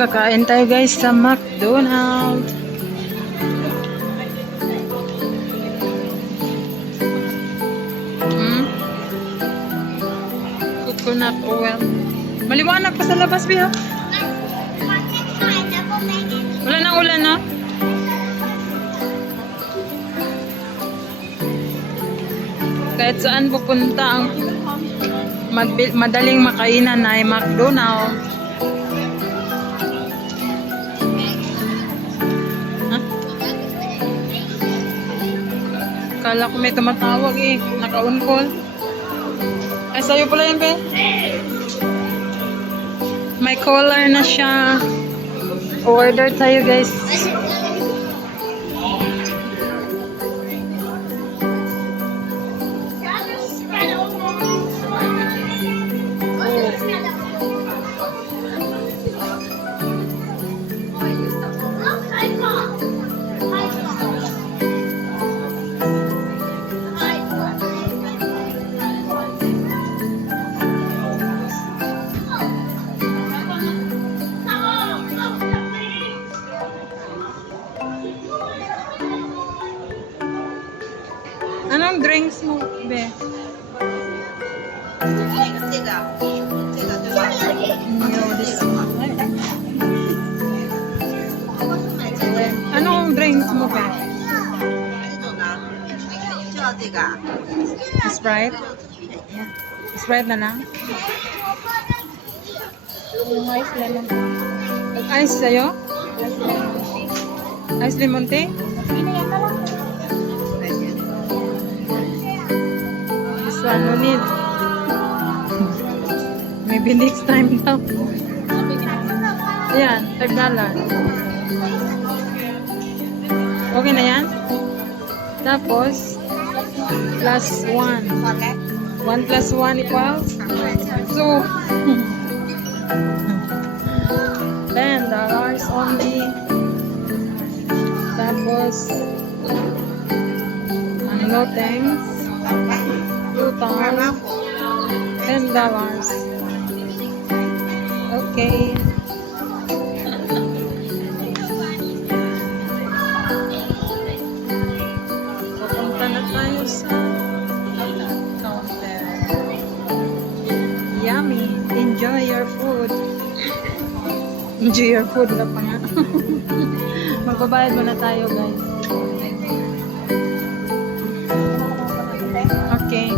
Kakain tayo guys sa McDonald's. Coconut oil. Maliwanag pa sa labas, Bea. Wala nang ulan, no? Kahit saan pupunta ang madaling makainan ay McDonald's. Kala ko may tumatawag eh. Naka-on call. Ay, sa'yo pala yun, be. May caller na siya. Order tayo, guys. Anong drinks mo, be? Anong drinks mo, be? Sprite? Sprite na lang? Yung ice lemon. Ice sa'yo? Ice lemon tea? Pinayan na lang. This one no need. Maybe next time daw. Yan, $5. Okay na yan? Tapos, plus 1. 1 plus 1 equals? So, $10 only. Tapos, no thanks. Total, $10. Okay. Pupunta na tayo sa counter. Yummy. Enjoy your food. Enjoy your food na pa nga. Magbabayad muna tayo, guys. Okay.